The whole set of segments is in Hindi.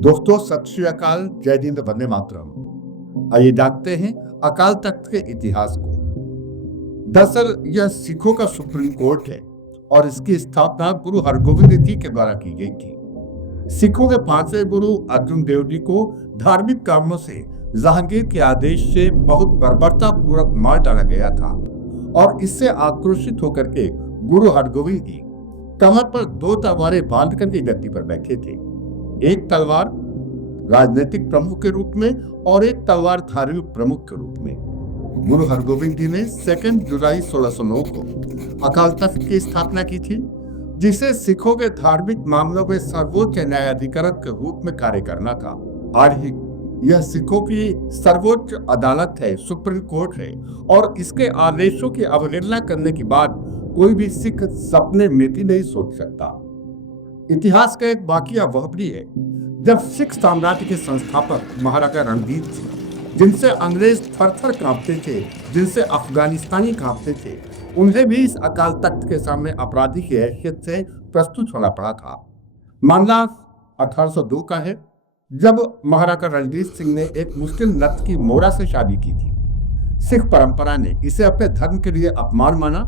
दोस्तों, सत श्री अकाल, जय हिंद, वंदे मातरम। आइए जानते हैं अकाल तख्त के इतिहास को। दरअसल यह सिखों का सुप्रीम कोर्ट है और इसकी स्थापना गुरु हरगोविंद जी के द्वारा की गई थी। सिखों के पांचवें गुरु अर्जुन देव जी को धार्मिक कामों से जहांगीर के आदेश से बहुत बर्बरता पूर्वक मार डाला गया था और इससे आक्रोशित होकर के गुरु हरगोविंद जी कमर पर दो तलवारें बांधकर के गद्दी पर बैठे थे। एक तलवार राजनीतिक प्रमुख के रूप में और एक तलवार धार्मिक प्रमुख के रूप में। गुरु हरगोविंद जी ने 2 जुलाई 1609 को अकाल तख्त की स्थापना की थी, जिसे सिखों के धार्मिक मामलों में सर्वोच्च न्यायाधिकरण के रूप में कार्य करना था। आज यह सिखों की सर्वोच्च अदालत है, सुप्रीम कोर्ट है, और इसके आदेशों की अवहेलना करने के बाद कोई भी सिख सपने में भी नहीं सोच सकता। इतिहास का एक वाकया वह भी है जब सिख साम्राज्य के संस्थापक महाराजा रणजीत सिंह, जिनसे अंग्रेज थर-थर कांपते थे, जिनसे अफगानिस्तानी कांपते थे, उन्हें भी इस अकाल तख्त के सामने अपराधी की हैसियत से प्रस्तुत होना पड़ा था। मामला 1802 का है, जब महाराजा रणजीत सिंह ने एक मुस्लिम नर्स की मोरा से शादी की थी। सिख परंपरा ने इसे अपने धर्म के लिए अपमान माना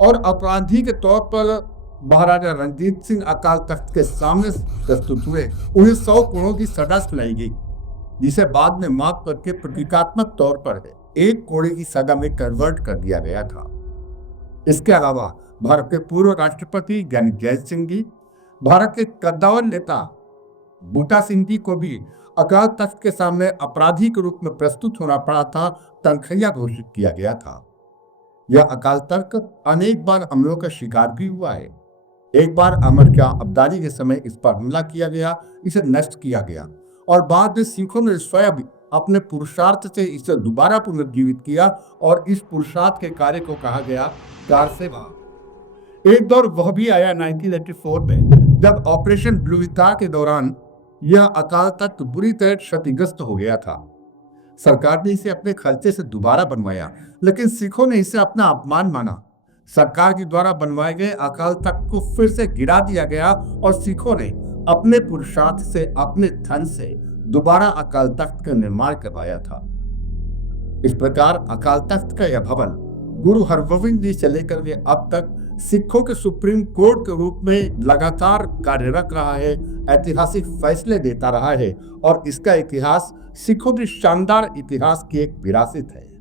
और अपराधी के तौर पर महाराजा रणजीत सिंह अकाल तख्त के सामने प्रस्तुत हुए। उन्हें 100 करोड़ की सजा सुनाई गई, जिसे बाद में माफ करके प्रतीकात्मक तौर पर 1 करोड़ की सजा में कन्वर्ट कर दिया गया था। इसके अलावा भारत के पूर्व राष्ट्रपति ज्ञानी जय सिंह जी, भारत के कद्दावर नेता बूटा सिंह जी को भी अकाल तख्त के सामने अपराधी के रूप में प्रस्तुत होना पड़ा था, तनखैया घोषित किया गया था। यह अकाल तख्त अनेक बार हमलों का शिकार भी हुआ है। एक बार अमर क्या अब्दाली के समय इस पर हमला किया गया, इसे नष्ट किया गया, और बाद में सिखों ने स्वयं अपने पुरुषार्थ से इसे दोबारा पुनर्जीवित किया और इस पुरुषार्थ के कार्य को कहा गया कार सेवा। एक दौर वह भी आया 1984 में, जब ऑपरेशन ब्लू स्टार के दौरान यह अकाल तख्त बुरी तरह क्षतिग्रस्त हो गया था। सरकार ने इसे अपने खर्चे से दोबारा बनवाया, लेकिन सिखों ने इसे अपना अपमान माना। सरकार के द्वारा बनवाए गए अकाल तख्त को फिर से गिरा दिया गया और सिखों ने अपने पुरुषार्थ से, अपने धन से दोबारा अकाल तख्त का निर्माण करवाया था। इस प्रकार अकाल तख्त का यह भवन गुरु हरगोविंद जी से लेकर के अब तक सिखों के सुप्रीम कोर्ट के रूप में लगातार कार्यरत रहा है, ऐतिहासिक फैसले देता रहा है, और इसका इतिहास सिखों के शानदार इतिहास की एक विरासत है।